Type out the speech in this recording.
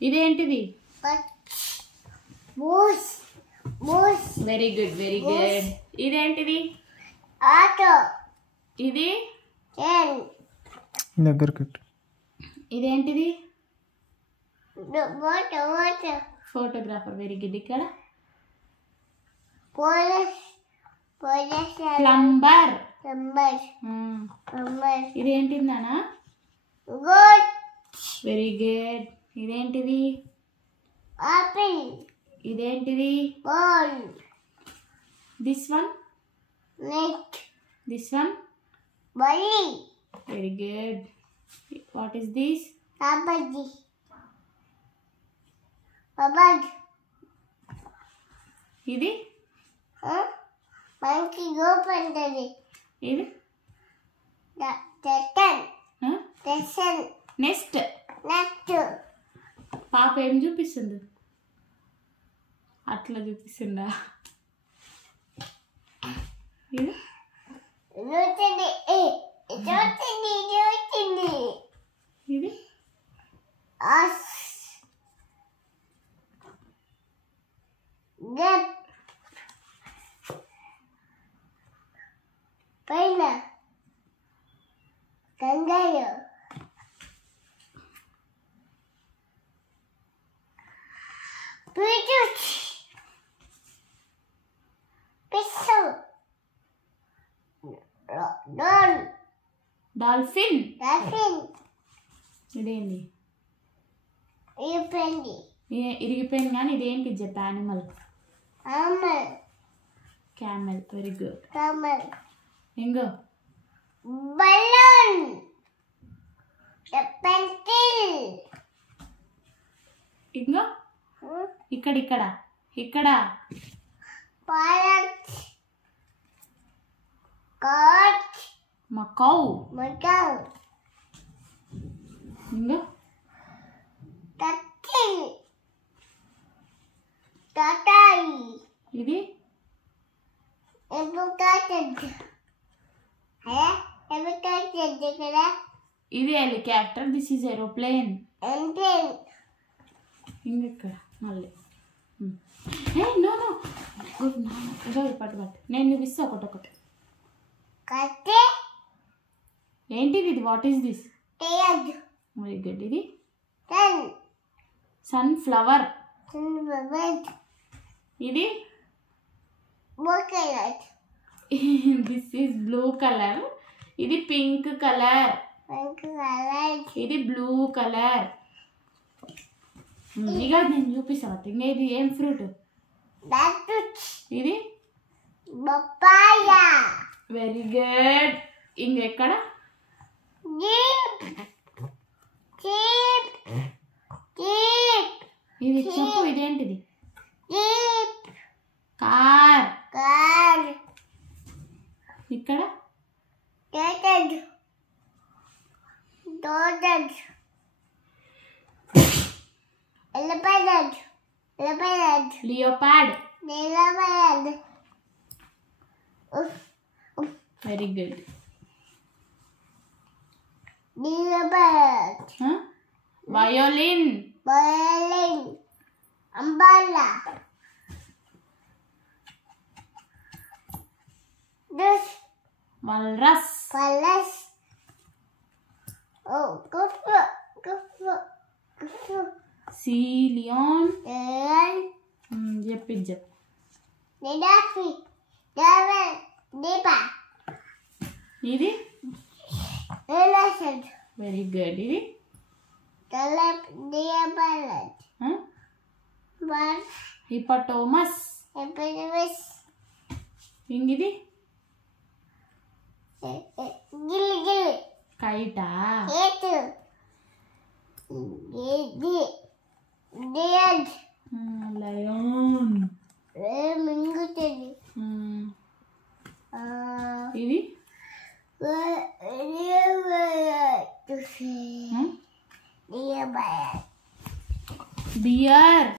ఇదేంటిది? Moose. Moose. Very good very good. ఇదేంటిది? Auto. ఇది Train. దగ్గరికి ఇదేంటిది? Water. Water. Photographer. Very good. ఇక్కడ Police. Police. Plumber. Plumber. Plumber. ఇదేంటిందానా? Good. Very good. ఇదేంటిది? Apple. ఇదేంటిది? Ball. This one? Neck. This one? Bully. Very good. What is this? Kabaddi. Kabaddi. ఇది? Monkey go పంటది. ఇది? Ten. Ten. Next. Next. పాప ఏం చూపిస్తుంది? అట్లా చూపిస్తుందా? ఇది? చూస్తుంది. చూస్తుంది. చూస్తుంది. ఇది? Us. Gap. పైన కంగారు. పిచ్చుక్. పిస్సు. డాల్. డాల్ఫిన్. డాల్ఫిన్. ఇదేంటి? ఇరిపోయింది. ఇరిగిపోయింది కానీ ఇదేంటి చెప్ప యానిమల్? ఆమల్. క్యామెల్. Very good. కామల్. ఇంకో బలూన్. పెన్సిల్. ఇంకో ఇక్కడ ఇక్కడ ఇక్కడ పాలక్. కాట్. మకౌ. మకౌ. ఇంకో టర్టిల్. టర్టల్. ఇది? ఎలుకాటెడ్. ఎలుకాటెడ్ కదా. ఇది హెలికాప్టర్. This is aeroplane. ఎంట్రెన్. ఇంకెక్కడ మళ్ళీ నో నో గుడ్. ఇదో పట్టు పట్టు. నేను చూపిస్తా ఒకటొకటి. కట్టె. ఏంటిది ఇది? What is this? టేడ్. Very good. ఇది? టన్. సన్ఫ్లవర్. సన్ఫ్లవర్. ఇది? బోకలట్. This is blue colour. ఇది పింక్ కలర్. Pink colour. ఇది బ్లూ కలర్. ఇక నేను చూపిస్తాను. ఇంకా ఇది ఏం ఫ్రూట్? బట్రూట్. ఇది? పపాయ. Very good. ఇంకెక్కడ? జీప్. జీప్. జీప్. ఇది చెప్పు. ఇదేంటిది? జీప్. కార్. కార్. ఇక్కడ? టేటెడ్. టోటెడ్. Elephant. Elephant. Leopard. Elephant. Very good. Elephant. Violin. Violin. Umbrella. This. Walrus. పలస్. కుఫు. కుఫు. కుఫు. సీలియాన్. ఏన్. చెప్పింది చెప్పు. నిడాఫి. డెవెల్. దీపా. ఇది? ఎలిఫెంట్. Very good. ఇది? తలప్. డియబలట్. బస్. హిపటోమస్. ఎపిడమిస్. ఇంగిది? గిల్లి గిల్లి. కైటా? ఏటు. ఇది. డియడ్. లయన్. మింగుతుంది. ఇది? డియబలట్. బియర్.